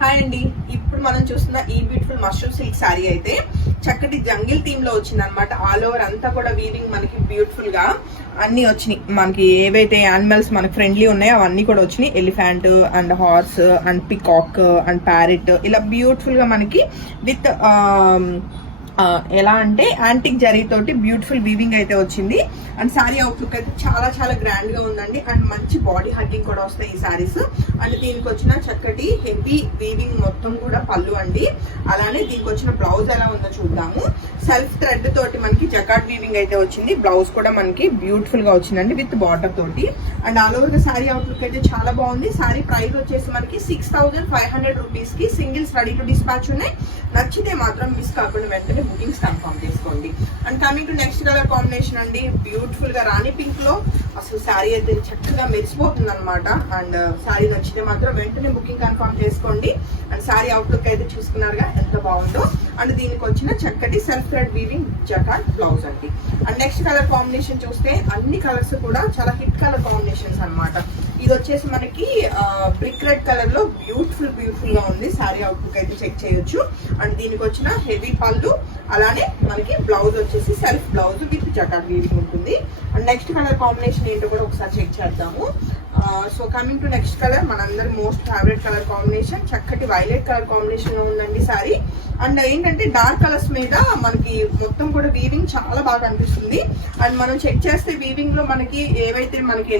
Hi అండి, ఇప్పుడు మనం చూస్తున్న ఈ బ్యూటిఫుల్ మష్రూమ్ సిల్క్ శారీ అయితే చక్కటి జంగిల్ థీమ్ లో వచ్చింది అనమాట. ఆల్ ఓవర్ అంతా కూడా వీవింగ్ మనకి బ్యూటిఫుల్ గా అన్ని వచ్చినాయి. మనకి ఏవైతే యానిమల్స్ మనకి ఫ్రెండ్లీ ఉన్నాయో అవన్నీ కూడా వచ్చినాయి. Elephant and horse and peacock and parrot ఇలా బ్యూటిఫుల్ గా మనకి విత్ ఎలా అంటే యాంటిక్ జరీ తోటి బ్యూటిఫుల్ వీవింగ్ అయితే వచ్చింది. అండ్ శారీ అవుట్లుక్ అయితే చాలా చాలా గ్రాండ్ గా ఉందండి. అండ్ మంచి బాడీ హగ్గింగ్ కూడా వస్తాయి ఈ శారీస్. అండ్ దీనికి వచ్చిన చక్కటి హెవీ వీవింగ్ మొత్తం కూడా పళ్ళు అండి. అలానే దీనికి వచ్చిన బ్లౌజ్ ఎలా ఉందో చూద్దాము. సెల్ఫ్ థ్రెడ్ తోటి మనకి జకాట్ వీవింగ్ అయితే వచ్చింది. బ్లౌజ్ కూడా మనకి బ్యూటిఫుల్ గా వచ్చిందండి విత్ బార్డర్ తోటి. అండ్ ఆల్ ఓవర్ గా శారీ అవుట్లుక్ అయితే చాలా బాగుంది. శారీ ప్రైస్ వచ్చేసి మనకి 6500 రూపీస్ కి సింగిల్స్ రెడీ టు డిస్పాచ్ ఉన్నాయి. నచ్చితే మాత్రం మిస్ కాకుండా వెంటనే బుకింగ్స్ కన్ఫర్మ్ చేసుకోండి. And coming to next colour combination అండి, బ్యూటిఫుల్ గా రాణి పింక్ లో అసలు శారీ అయితే చక్కగా మెరిసిపోతుంది అనమాట. అండ్ శారీ నచ్చితే మాత్రం వెంటనే బుకింగ్ కన్ఫర్మ్ చేసుకోండి. అండ్ శారీ అవుట్లుక్ అయితే చూసుకున్నారుగా ఎంత బాగుందో. అండ్ దీనికి వచ్చిన చక్కటి సెల్ఫ్ థ్రెడ్ వీవింగ్ జకాట్ బ్లౌజ్ అండి. అండ్ నెక్స్ట్ కలర్ కాంబినేషన్ చూస్తే అన్ని కలర్స్ కూడా చాలా హిట్ కలర్ కాంబినేషన్స్ అనమాట. ఇది వచ్చేసి మనకి బ్రిక్ రెడ్ కలర్ లో బ్యూటిఫుల్ గా ఉంది. శారీ అవుట్లుక్ అయితే చెక్ చేయొచ్చు. అండ్ దీనికి వచ్చిన హెవీ పళ్ళు, అలానే మనకి బ్లౌజ్ వచ్చేసి self blouse with jacquard weaving ఉంటుంది. అండ్ నెక్స్ట్ కలర్ కాంబినేషన్ ఏంటో కూడా ఒకసారి చెక్ చేద్దాము. So coming to next colour, మనందరి మోస్ట్ ఫేవరెట్ కలర్ కాంబినేషన్ చక్కటి వైలెట్ కలర్ కాంబినేషన్ లో ఉందండి సారీ. అండ్ ఏంటంటే డార్క్ కలర్స్ మీద మనకి మొత్తం కూడా వీవింగ్ చాలా బాగా అనిపిస్తుంది. అండ్ మనం చెక్ చేస్తే వీవింగ్ లో మనకి ఏవైతే మనకి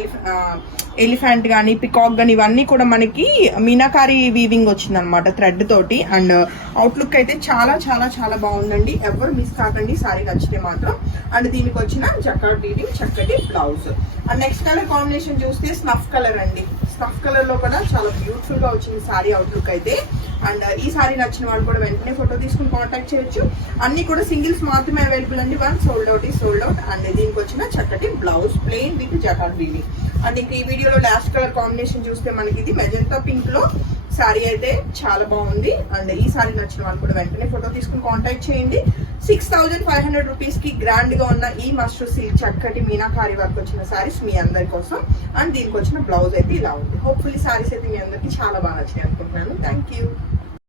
ఎలిఫెంట్ కానీ పికాక్ కానీ ఇవన్నీ కూడా మనకి మీనాకారి వీవింగ్ వచ్చింది అనమాట థ్రెడ్ తోటి. అండ్ అవుట్లుక్ అయితే చాలా చాలా చాలా బాగుందండి. ఎవరు మిస్ కాకండి సారీ నచ్చితే మాత్రం. అండ్ దీనికి వచ్చిన జకాట్ వీవింగ్ చక్కటి blouse. And next colour combination చూస్తే స్నఫ్ కలర్ అండి. స్నఫ్ కలర్ లో కూడా చాలా బ్యూటిఫుల్ గా వచ్చింది సారీ అవుట్లుక్ అయితే. అండ్ ఈ సారీ నచ్చిన వాళ్ళు కూడా వెంటనే ఫోటో తీసుకుని కాంటాక్ట్ చేయొచ్చు. అన్ని కూడా సింగిల్స్ మాత్రమే అవైలబుల్ అండి. వన్ సోల్డ్ అవుట్ ఈ సోల్డ్ అవుట్. అండ్ దీనికి వచ్చిన చక్కటి blouse plain with jacquard weaving. And ఇంకా ఈ వీడియోలో లాస్ట్ కలర్ కాంబినేషన్ చూస్తే మనకి ఇది మెజెంటా పింక్ లో శారీ అయితే చాలా బాగుంది. అండ్ ఈ సారీ నచ్చిన వాళ్ళు కూడా వెంటనే ఫోటో తీసుకుని కాంటాక్ట్ చేయండి. 6500 రూపీస్ కి గ్రాండ్ గా ఉన్న ఈ మష్రూమ్ సిల్క్ చక్కటి మీనాకారి వర్క్ వచ్చిన శారీస్ మీ అందరి కోసం. అండ్ దీనికి వచ్చిన బ్లౌజ్ అయితే ఇలా ఉంది. హోప్ఫుల్లీ శారీస్ అయితే మీ అందరికి చాలా బాగా నచ్చాయి అనుకుంటున్నాను. Thank you.